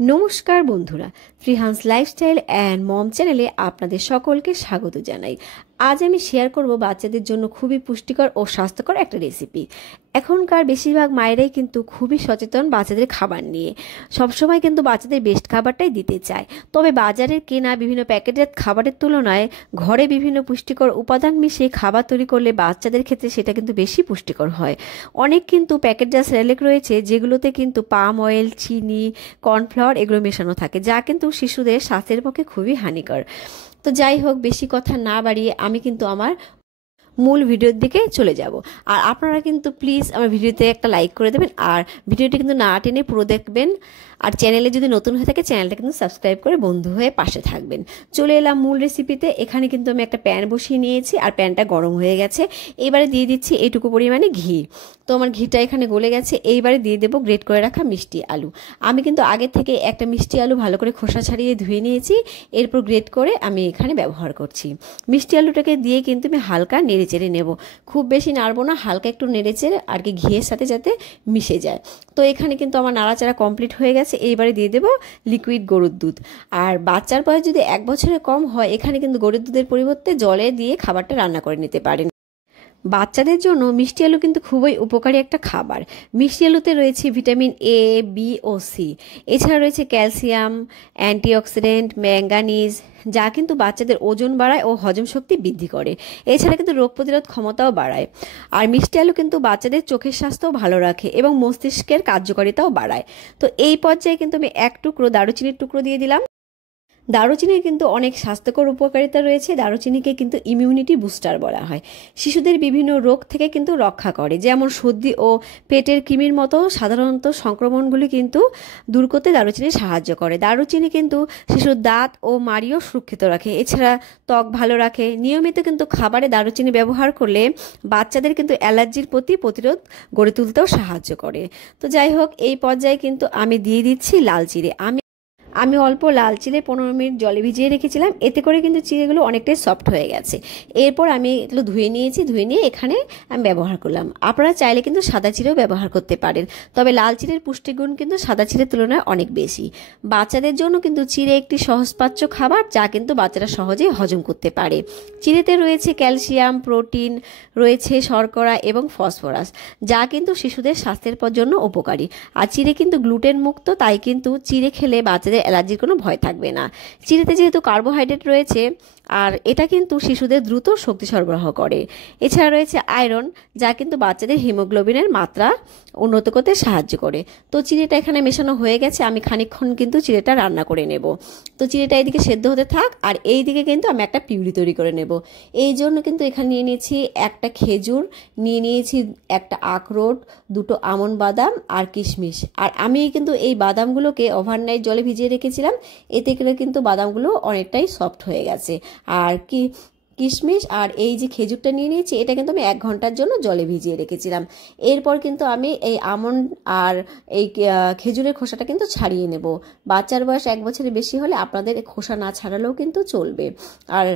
নমস্কার বন্ধুরা, ফ্রিহান্স lifestyle and mom চ্যানেলে আপনাদের সকলকে স্বাগত জানাই। আজ আমি শেয়ার করব বাচ্চাদের জন্য খুবই পুষ্টিকর ও স্বাস্থ্যকর একটা রেসিপি। এখনকার বেশিরভাগ মায়েরাই কিন্তু খুবই সচেতন বাচ্চাদের খাবার নিয়ে, সবসময় কিন্তু বাচ্চাদের বেস্ট খাবারটাই দিতে চায়। তবে বাজারের কেনা বিভিন্ন প্যাকেটের খাবারের তুলনায় ঘরে বিভিন্ন পুষ্টিকর উপাদান মিশিয়ে খাবার তৈরি করলে বাচ্চাদের ক্ষেত্রে সেটা কিন্তু বেশি পুষ্টিকর হয়। অনেক কিন্তু প্যাকেটজাত সেরেলাক রয়েছে যেগুলোতে কিন্তু পাম অয়েল, চিনি, কর্নফ্লাওয়ার এগুলো মেশানো থাকে, যা কিন্তু শিশুদের স্বাস্থ্যের পক্ষে খুবই হানিকর। তো যাই হোক, বেশি কথা না বাড়িয়ে আমি কিন্তু আমার মূল ভিডিওর দিকে চলে যাব। আর আপনারা কিন্তু প্লিজ আমার ভিডিওতে একটা লাইক করে দেবেন, আর ভিডিওটি কিন্তু না টেনে পুরো দেখবেন। আর চ্যানেলে যদি নতুন হয়ে থাকে চ্যানেলটা কিন্তু সাবস্ক্রাইব করে বন্ধু হয়ে পাশে থাকবেন। চলে এলাম মূল রেসিপিতে। এখানে কিন্তু আমি একটা প্যান বসিয়ে নিয়েছি আর প্যানটা গরম হয়ে গেছে। এইবারে দিয়ে দিচ্ছি এইটুকু পরিমাণে ঘি। তো আমার ঘিটা এখানে গলে গেছে। এইবারে দিয়ে দেবো গ্রেট করে রাখা মিষ্টি আলু। আমি কিন্তু আগে থেকে একটা মিষ্টি আলু ভালো করে খোসা ছাড়িয়ে ধুয়ে নিয়েছি, এরপর গ্রেট করে আমি এখানে ব্যবহার করছি। মিষ্টি আলুটাকে দিয়ে কিন্তু আমি হালকা নেড়ে চেড়ে নেব, খুব বেশি নাড়বো না, হালকা একটু নেড়ে চেড়ে আর কি ঘিয়ের সাথে যাতে মিশে যায়। তো এখানে কিন্তু আমার নাড়াচাড়া কমপ্লিট হয়ে গেছে। এইবারে দিয়ে দেবো লিকুইড গরুর দুধ। আর বাচ্চার বয়স যদি 1 বছরের কম হয়, এখানে কিন্তু গরুর দুধের পরিবর্তে জলে দিয়ে খাবারটা রান্না করে নিতে পারেন। বাচ্চাদের জন্য মিষ্টি আলু কিন্তু খুবই উপকারী একটা খাবার। মিষ্টি আলুতে রয়েছে ভিটামিন এ, বি ও সি। এছাড়া রয়েছে ক্যালসিয়াম, অ্যান্টিঅক্সিডেন্ট, ম্যাঙ্গানিজ, যা কিন্তু বাচ্চাদের ওজন বাড়ায় ও হজম শক্তি বৃদ্ধি করে। এছাড়া কিন্তু রোগ প্রতিরোধ ক্ষমতাও বাড়ায়। আর মিষ্টি আলু কিন্তু বাচ্চাদের চোখের স্বাস্থ্যও ভালো রাখে এবং মস্তিষ্কের কার্যকারিতাও বাড়ায়। তো এই পর্যায়ে কিন্তু আমি 1 টুকরো দারুচিনির টুকরো দিয়ে দিলাম। দারুচিনির কিন্তু অনেক স্বাস্থ্যকর উপকারিতা রয়েছে। দারুচিনিকে কিন্তু ইমিউনিটি বুস্টার বলা হয়। শিশুদের বিভিন্ন রোগ থেকে কিন্তু রক্ষা করে, যেমন সর্দি ও পেটের কৃমির মতো সাধারণত সংক্রমণগুলি কিন্তু দূর করতে দারুচিনি সাহায্য করে। দারুচিনি কিন্তু শিশুর দাঁত ও মাড়িও সুরক্ষিত রাখে। এছাড়া ত্বক ভালো রাখে। নিয়মিত কিন্তু খাবারে দারুচিনি ব্যবহার করলে বাচ্চাদের কিন্তু অ্যালার্জির প্রতি প্রতিরোধ গড়ে তুলতেও সাহায্য করে। তো যাই হোক, এই পর্যায়ে কিন্তু আমি দিয়ে দিচ্ছি লাল চিড়ে। আমি অল্প লাল চিড়ে 15 মিনিট জলে ভিজিয়ে রেখেছিলাম, এতে করে কিন্তু চিড়েগুলো অনেকটাই সফট হয়ে গেছে। এরপর আমি এগুলো ধুয়ে নিয়েছি, ধুয়ে নিয়ে এখানে আমি ব্যবহার করলাম। আপনারা চাইলে কিন্তু সাদা চিড়েও ব্যবহার করতে পারেন, তবে লাল চিড়ের পুষ্টিগুণ কিন্তু সাদা চিড়ের তুলনায় অনেক বেশি। বাচ্চাদের জন্য কিন্তু চিড়ে একটি সহজপাচ্য খাবার, যা কিন্তু বাচ্চারা সহজেই হজম করতে পারে। চিড়েতে রয়েছে ক্যালসিয়াম, প্রোটিন, রয়েছে শর্করা এবং ফসফরাস, যা কিন্তু শিশুদের স্বাস্থ্যের জন্য উপকারী। আর চিড়ে কিন্তু গ্লুটেন মুক্ত, তাই কিন্তু চিড়ে খেলে বাচ্চাদের অ্যালার্জির কোনো ভয় থাকবে না। চিড়েতে যেহেতু কার্বোহাইড্রেট রয়েছে, আর এটা কিন্তু শিশুদের দ্রুত শক্তি সরবরাহ করে। এছাড়া রয়েছে আয়রন, যা কিন্তু বাচ্চাদের হিমোগ্লোবিনের মাত্রা উন্নত করতে সাহায্য করে। তো চিড়েটা এখানে মেশানো হয়ে গেছে। আমি খানিকক্ষণ কিন্তু চিড়েটা রান্না করে নেব। তো চিড়েটা এইদিকে সেদ্ধ হতে থাক, আর এই দিকে কিন্তু আমি একটা পিউরি তৈরি করে নেব। এই জন্য কিন্তু এখানে নিয়ে নিয়েছি একটা খেজুর, নিয়ে নিয়েছি একটা আখরোট, 2টো আমন্ড বাদাম আর কিশমিশ। আর আমি কিন্তু এই বাদামগুলোকে ওভারনাইট জলে ভিজিয়ে রেখেছিলাম, এতে করে কিন্তু বাদামগুলো অনেকটাই সফট হয়ে গেছে। আর কিশমিশ আর এই যে খেজুরটা নিয়ে নিয়েছি, এটা কিন্তু আমি 1 ঘন্টার জন্য জলে ভিজিয়ে রেখেছিলাম। এরপর কিন্তু আমি এই আমন্ড আর এই খেজুরের খোসাটা কিন্তু ছাড়িয়ে নেব। বাচ্চার বয়স 1 বছরের বেশি হলে আপনাদের খোসা না ছাড়ালেও কিন্তু চলবে। আর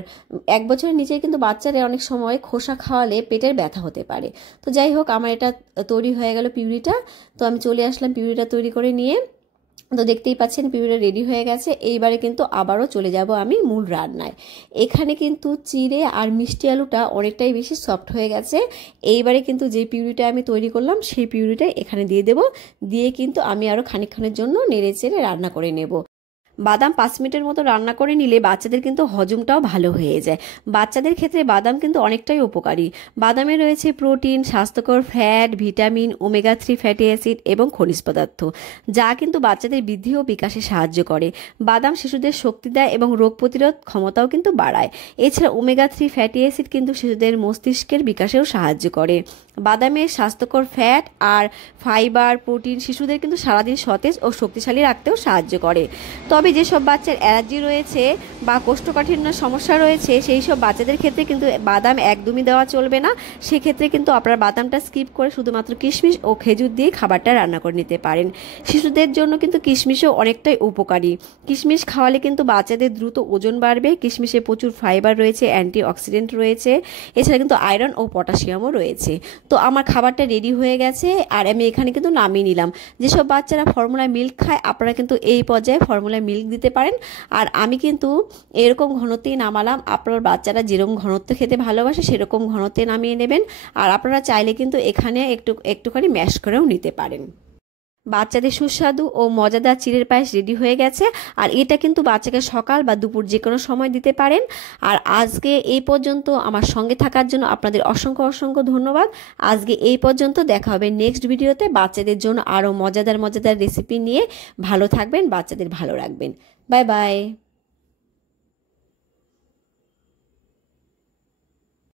1 বছরের নিচে কিন্তু বাচ্চারা অনেক সময় খোসা খাওয়ালে পেটের ব্যথা হতে পারে। তো যাই হোক, আমার এটা তৈরি হয়ে গেল পিউরিটা। তো আমি চলে আসলাম পিউরিটা তৈরি করে নিয়ে। তো দেখতেই পাচ্ছেন পিউরিটা রেডি হয়ে গেছে। এইবারে কিন্তু আবারও চলে যাব আমি মূল রান্নায়। এখানে কিন্তু চিড়ে আর মিষ্টি আলুটা অনেকটাই বেশি সফট হয়ে গেছে। এইবারে কিন্তু যে পিউরিটা আমি তৈরি করলাম সেই পিউরিটা এখানে দিয়ে দেব। দিয়ে কিন্তু আমি আরও খানিকক্ষণের জন্য নেড়ে চেড়ে রান্না করে নেব। বাদাম 5 মিনিটের মতো রান্না করে নিলে বাচ্চাদের কিন্তু হজমটাও ভালো হয়ে যায়। বাচ্চাদের ক্ষেত্রে বাদাম কিন্তু অনেকটাই উপকারী। বাদামে রয়েছে প্রোটিন, স্বাস্থ্যকর fat, vitamin, omega 3 fatty acid এবং খনিজ পদার্থ, যা কিন্তু বাচ্চাদের বৃদ্ধি ও বিকাশে সাহায্য করে। বাদাম শিশুদের শক্তি দেয় এবং রোগ প্রতিরোধ ক্ষমতাও কিন্তু বাড়ায়। এছাড়া ওমেগা 3 ফ্যাটি অ্যাসিড কিন্তু শিশুদের মস্তিষ্কের বিকাশেও সাহায্য করে। বাদামের স্বাস্থ্যকর ফ্যাট আর ফাইবার, প্রোটিন শিশুদের কিন্তু সারাদিন সতেজ ও শক্তিশালী রাখতেও সাহায্য করে। তবে যেসব বাচ্চার অ্যালার্জি রয়েছে বা কোষ্ঠকাঠিন্য সমস্যা রয়েছে, সেই সব বাচ্চাদের ক্ষেত্রে কিন্তু বাদাম একদমই দেওয়া চলবে না। সেক্ষেত্রে কিন্তু আপনার বাদামটা স্কিপ করে শুধুমাত্র কিশমিশ ও খেজুর দিয়ে খাবারটা রান্না করে নিতে পারেন। শিশুদের জন্য কিন্তু কিশমিশও অনেকটাই উপকারী। কিশমিশ খাওয়ালে কিন্তু বাচ্চাদের দ্রুত ওজন বাড়বে। কিশমিশে প্রচুর ফাইবার রয়েছে, অ্যান্টিঅক্সিডেন্ট রয়েছে, এছাড়া কিন্তু আয়রন ও পটাশিয়ামও রয়েছে। তো আমার খাবারটা রেডি হয়ে গেছে আর আমি এখানে কিন্তু নামিয়ে নিলাম। যেসব বাচ্চারা ফর্মুলা মিল্ক খায় আপনারা কিন্তু এই পর্যায়ে ফর্মুলা মিল্ক দিতে পারেন। আর আমি কিন্তু এরকম ঘনত্বেই নামালাম। আপনার বাচ্চারা যেরকম ঘনত্ব খেতে ভালোবাসে সেরকম ঘনত্বে নামিয়ে নেবেন। আর আপনারা চাইলে কিন্তু এখানে একটুখানি ম্যাশ করেও নিতে পারেন। বাচ্চাদের সুস্বাদু ও মজাদার চিড়ের পায়েস রেডি হয়ে গেছে। আর এটা কিন্তু বাচ্চাকে সকাল বা দুপুর যে কোনো সময় দিতে পারেন। আর আজকে এই পর্যন্ত আমার সঙ্গে থাকার জন্য আপনাদের অসংখ্য অসংখ্য ধন্যবাদ। আজকে এই পর্যন্ত, দেখা হবে নেক্সট ভিডিওতে বাচ্চাদের জন্য আরও মজাদার মজাদার রেসিপি নিয়ে। ভালো থাকবেন, বাচ্চাদের ভালো রাখবেন। Bye bye.